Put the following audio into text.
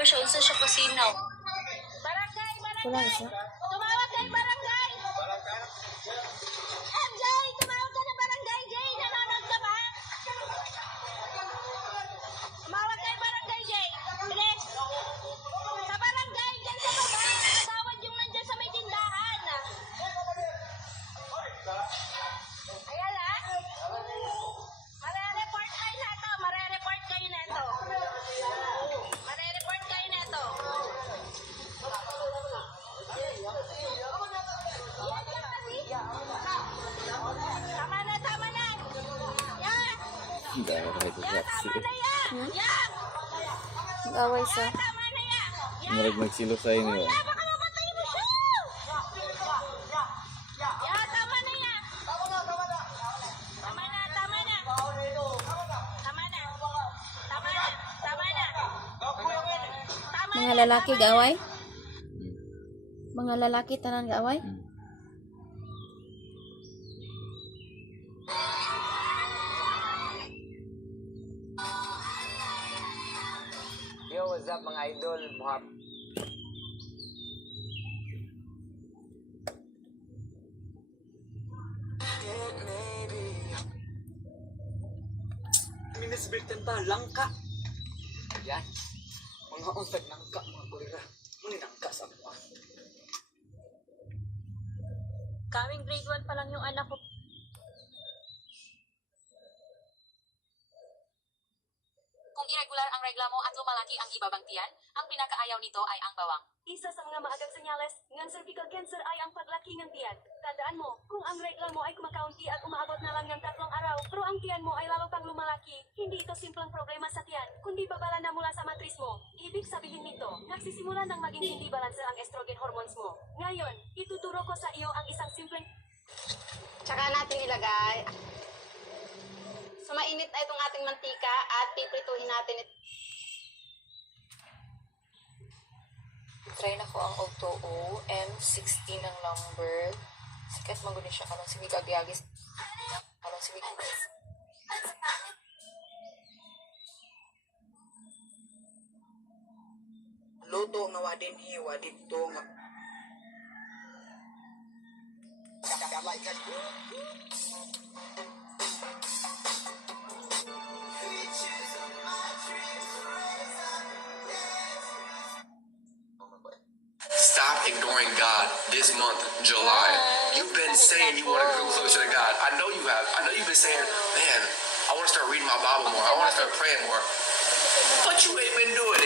driver siya, unsa siya kasinaw. Barangay, Wala barangay. isa. Tumawag kay barangay. MJ, tumawag ka na barangay. Jay, nanonood ka ba? Tumawag kay barangay, Jay. Bilis. Sa barangay, dyan sa baba. Tawad yung nandyan sa may tindahan. Ayan ah. Mare-report ay na to. Mare-report kayo na to. Mare-report kayo na to. Tama na, tama na. Yan. Dahil kahit Yan, tama na yan. Yan. Nag-away sa. Tama na yan. Yan. Marag magsilo sa inyo. Yan, baka mamatay mo siya. Yan, tama na yan. Tama na. Tama na. Tama na. Tama na. Tama na. Tama Mga na, lalaki tama na. gaaway? Mga lalaki tanan gaaway? Yo, what's up mga idol? Minisbirten pa, langka. Yan. Mga unsag langka, mga kulira. Maninangka sa mga. Kaming grade 1 pa lang yung anak ko. Kung irregular ang reglamo at lumalaki ang ibabang tiyan, ang pinakaayaw nito ay ang bawang. Isa sa mga maagang senyales ng cervical cancer ay ang paglaki ng tiyan. Tandaan mo, kung ang regla mo ay kumakaunti at umaabot na lang ng 3 araw, pero ang tiyan mo ay lalo pang lumalaki, hindi ito simpleng problema sa tiyan, kundi babala na mula sa matris mo. Ibig sabihin nito, nagsisimula ng maging hindi balanse ang estrogen hormones mo. Ngayon, ituturo ko sa iyo ang isang simpleng... Tsaka natin ilagay. So mainit na itong ating mantika at piprituhin natin ito. Try na ko ang Octo-O, M16 ang number. Sikat maguni siya kanong sige kagyagis. Kanong sige Luto nga wadin hiwa dito nga. Stop ignoring God this month, July. You've been saying you want to go closer to God. I know you have. I know you've been saying, man, I want to start reading my Bible more. I want to start praying more. But you ain't been doing